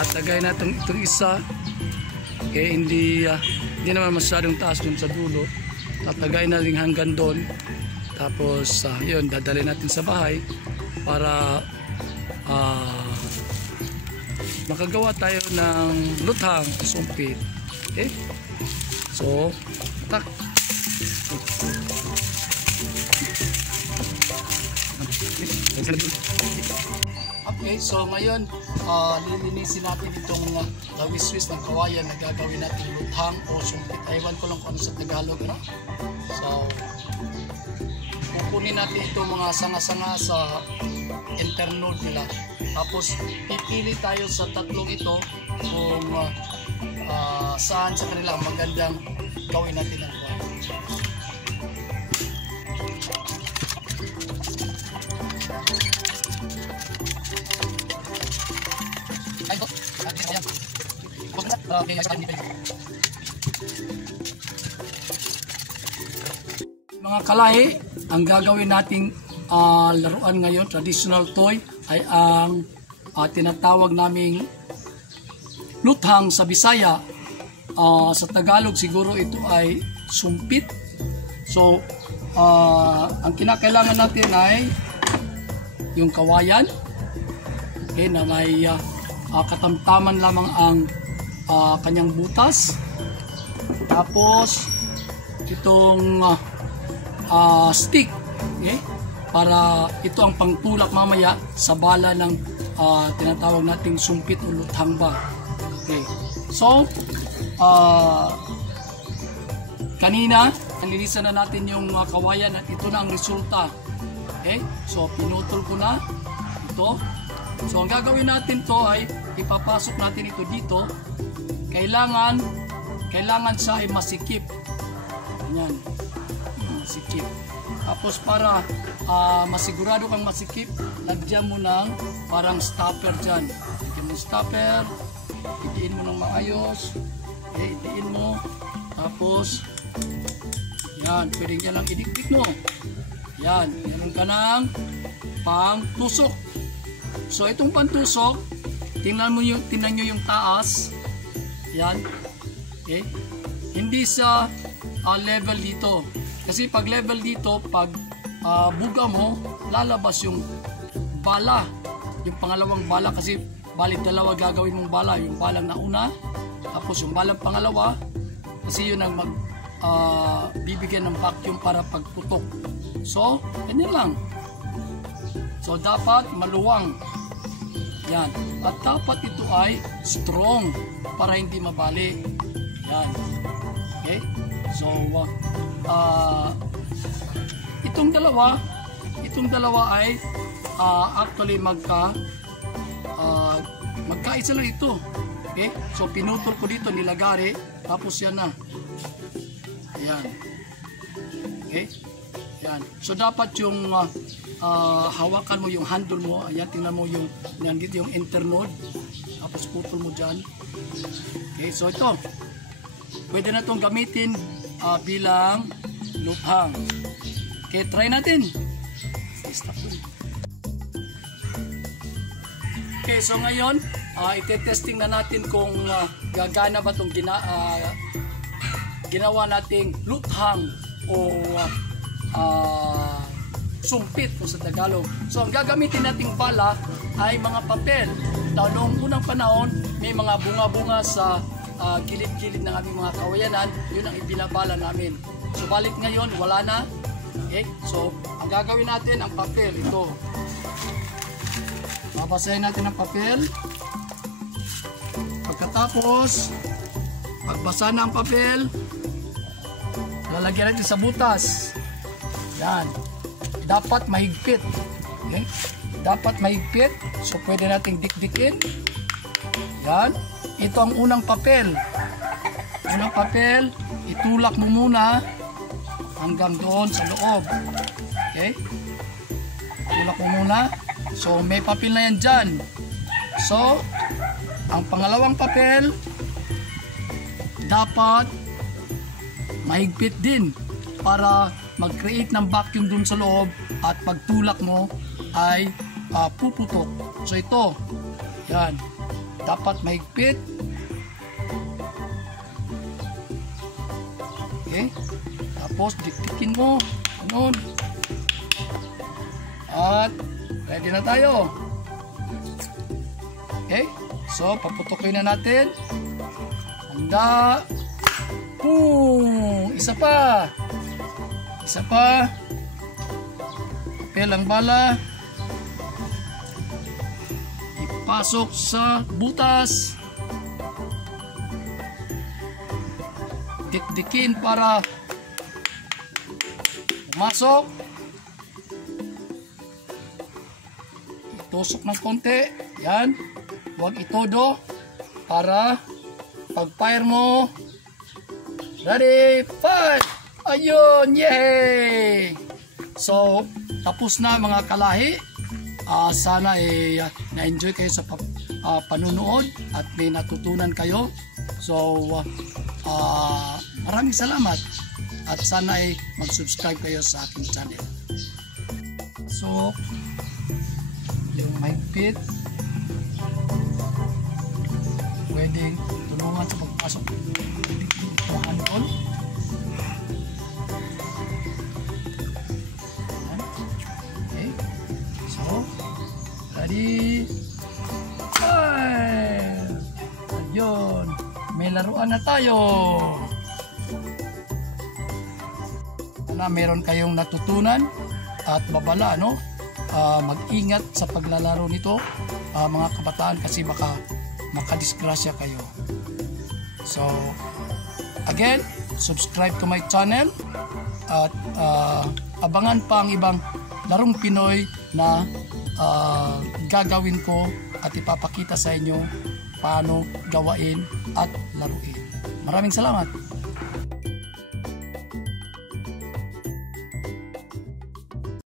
tatagay natin itong isa. Okay, hindi naman masyadong taas dun sa dulo. Tatagay na rin hanggang doon. Tapos yun, dadalhin natin sa bahay para makagawa tayo ng luthang sumpit. Okay? So, tak. Okay, so ngayon lilinisin natin itong lawiswis ng kawayan na gagawin natin luthang o sumpit. Ewan ko lang kung ano sa Tagalog, no? So, kukunin natin itong mga sanga-sanga sa internode nila. Tapos, pipili tayo sa tatlong ito kung saan sa kanila magandang gawin natin ang buwan. Mga kalahi, ang gagawin nating laruan ngayon, traditional toy, ay ang tinatawag naming luthang sa Bisaya. Sa Tagalog siguro ito ay sumpit. So, ang kinakailangan natin ay yung kawayan, okay, na may katamtaman lamang ang kanyang butas. Tapos itong stick, okay, para ito ang pangtulak mamaya sa bala ng tinatawag nating sumpit o luthang ba. Okay. So, kanina nilinisan na natin yung kawayan at ito na ang resulta. Okay? So, pinutol ko na ito. So, ang gagawin natin to ay ipapasok natin ito dito. Kailangan siya ay masikip. Ayan. Masikip. Tapos para masigurado kang masikip, lagyan mo ng parang stopper dyan. Lagyan mo stopper. Itiin mo ng maayos. Okay, itiin mo. Tapos, yan. Pwede dyan lang idikdik mo. Yan. Meron ka ng pang-tusok. So, itong pantusok, tingnan nyo yung taas. Yan. Okay. Hindi sa level dito. Kasi pag level dito, pag buga mo, lalabas yung bala. Yung pangalawang bala. Kasi balik dalawa gagawin mong bala. Yung balang nauna, tapos yung balang pangalawa. Kasi yun ang bibigyan ng vacuum para pagputok. So, ganyan lang. So, dapat maluwang. Yan. At dapat ito ay strong para hindi mabali. Yan. Okay? So, itong dalawa ay actually magkaisa lang ito. Okay? So, pinutol ko dito, nilagari, tapos yan na. Yan. Okay? Yan. So, dapat yung hawakan mo yung handle mo. Ayan, tingnan mo yung nandito yung internode. Tapos putol mo dyan. Okay, so ito. Pwede na itong gamitin bilang luthang. Okay, try natin. Okay, so ngayon, ite-testing na natin kung gagana ba itong ginawa nating luthang o sumpit kung sa Tagalog. So, ang gagamitin nating bala ay mga papel. Noong unang panahon, may mga bunga-bunga sa gilid-gilid ng aming mga kawayanan. Yun ang ibinabala namin. So, balik ngayon, wala na. Okay? So, ang gagawin natin, ang papel, ito. Babasahin natin ang papel. Pagkatapos, pagbasa na ang papel, lalagyan natin sa butas. Yan. Dapat mahigpit. Okay? Dapat mahigpit. So, pwede nating dikdikin. Yan. Ito ang unang papel. Unang papel, itulak mo muna hanggang doon sa loob. Okay? Tulak mo muna. So, may papel na yan dyan. So, ang pangalawang papel, dapat mahigpit din para mag-create ng vacuum dun sa loob at pagtulak mo ay puputok. So ito, yan. dapat mahigpit. Okay? Tapos diktikin mo. Ganun. At ready na tayo. Okay? So, paputukin na natin. Handa. Boom! Isa pa. Isa pa. Papel ang bala. Ipasok sa butas. Dikdikin para pumasok. Itusok ng konti. Yan. Huwag itodo para pag-fire mo. Ready, fire! Ayun! Yay! So, tapos na mga kalahi. Sana na-enjoy kayo sa panunood at may natutunan kayo. So, maraming salamat at sana mag-subscribe kayo sa aking channel. So, yung mahigpit pwedeng tulungan sa pagpasok ng handle. Okay. So, ready, fire! Ayun, may laruan na tayo. Sana meron kayong natutunan at babala, no? Mag-ingat sa paglalaro nito, mga kabataan, kasi baka makadisgrasya kayo. So, again, subscribe to my channel at abangan pa ang ibang larong Pinoy na gagawin ko at ipapakita sa inyo paano gawain at laruin. Maraming salamat!